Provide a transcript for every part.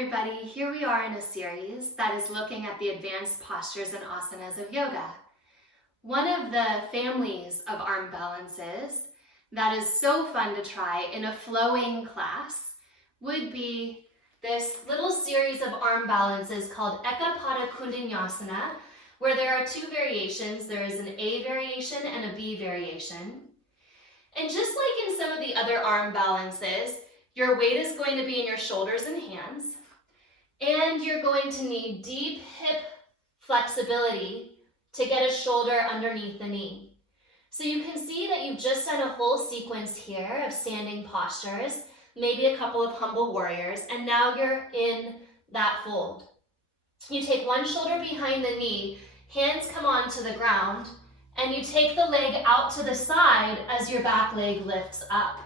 everybody, here we are in a series that is looking at the advanced postures and asanas of yoga. One of the families of arm balances that is so fun to try in a flowing class would be this little series of arm balances called Koundinyasana, where there are two variations. There is an A variation and a B variation. And just like in some of the other arm balances, your weight is going to be in your shoulders and hands, and you're going to need deep hip flexibility to get a shoulder underneath the knee. So you can see that you've just done a whole sequence here of standing postures, maybe a couple of humble warriors, and now you're in that fold. You take one shoulder behind the knee, hands come onto the ground, and you take the leg out to the side as your back leg lifts up.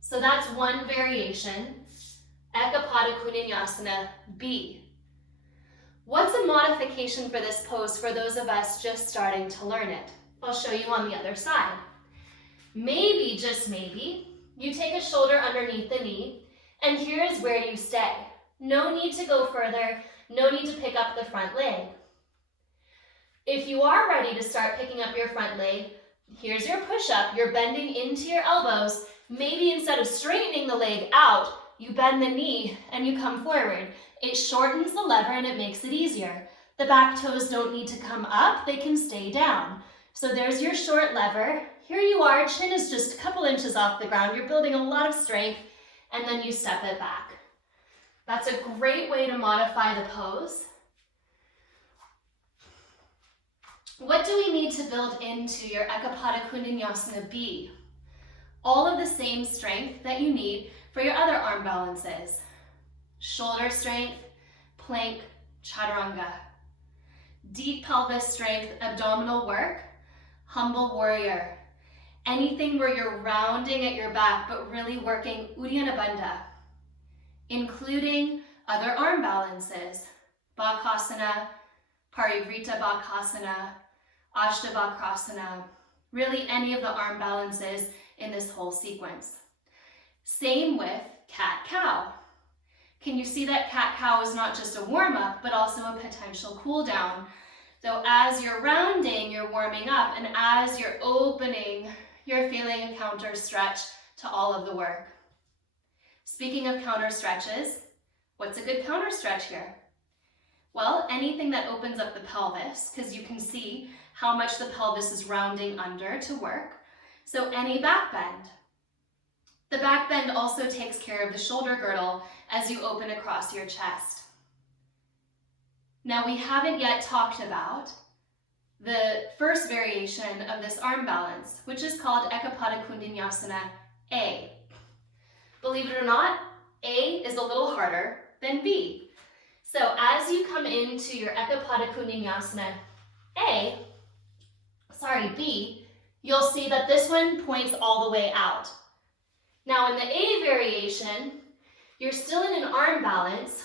So that's one variation, Koundinyasana B. What's a modification for this pose for those of us just starting to learn it? I'll show you on the other side. Maybe, just maybe, you take a shoulder underneath the knee, and here's where you stay. No need to go further, no need to pick up the front leg. If you are ready to start picking up your front leg, here's your push-up. You're bending into your elbows. Maybe instead of straightening the leg out, you bend the knee and you come forward. It shortens the lever and it makes it easier. The back toes don't need to come up, they can stay down. So there's your short lever. Here you are, chin is just a couple inches off the ground. You're building a lot of strength, and then you step it back. That's a great way to modify the pose. What do we need to build into your Koundinyasana B? All of the same strength that you need for your other arm balances. Shoulder strength, plank, chaturanga. Deep pelvis strength, abdominal work, humble warrior. Anything where you're rounding at your back but really working Uddiyana Bandha, including other arm balances. Bakasana, Parivrita Bakasana, Ashtavakrasana, really any of the arm balances in this whole sequence. Same with cat-cow. Can you see that cat-cow is not just a warm-up, but also a potential cool-down? So as you're rounding, you're warming up, and as you're opening, you're feeling a counter stretch to all of the work. Speaking of counter stretches, what's a good counter stretch here? Well, anything that opens up the pelvis, because you can see how much the pelvis is rounding under to work. So any back bend. The back bend also takes care of the shoulder girdle as you open across your chest. Now we haven't yet talked about the first variation of this arm balance, which is called Koundinyasana A. Believe it or not, A is a little harder than B. So as you come into your Koundinyasana B, you'll see that this one points all the way out. Now in the A variation, you're still in an arm balance,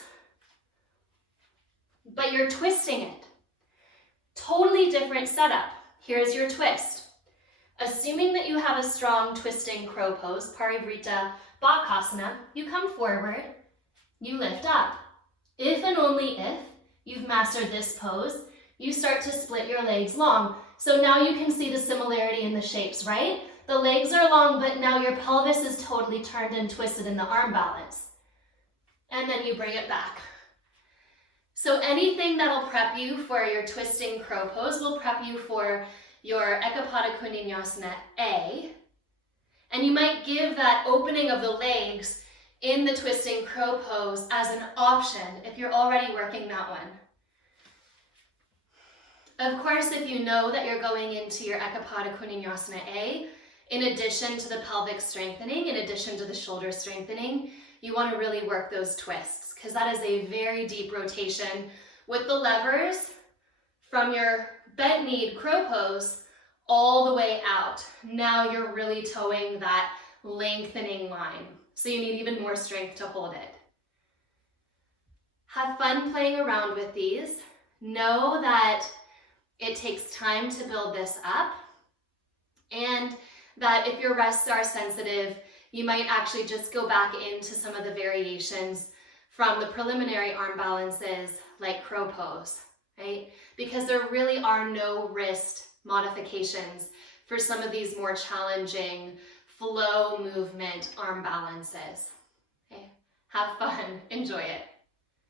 but you're twisting it. Totally different setup. Here's your twist. Assuming that you have a strong twisting crow pose, Parivrita Bakasana, you come forward, you lift up. If and only if you've mastered this pose, you start to split your legs long. So now you can see the similarity in the shapes, right? The legs are long, but now your pelvis is totally turned and twisted in the arm balance. And then you bring it back. So anything that'll prep you for your twisting crow pose will prep you for your Koundinyasana A. And you might give that opening of the legs in the twisting crow pose as an option if you're already working that one. Of course, if you know that you're going into your Koundinyasana A, in addition to the pelvic strengthening, in addition to the shoulder strengthening, you want to really work those twists, because that is a very deep rotation with the levers from your bent-kneed crow pose all the way out. Now you're really towing that lengthening line, so you need even more strength to hold it. Have fun playing around with these. Know that it takes time to build this up, and that if your rests are sensitive, you might actually just go back into some of the variations from the preliminary arm balances like crow pose, right? Because there really are no wrist modifications for some of these more challenging flow movement arm balances. Okay? Have fun, enjoy it.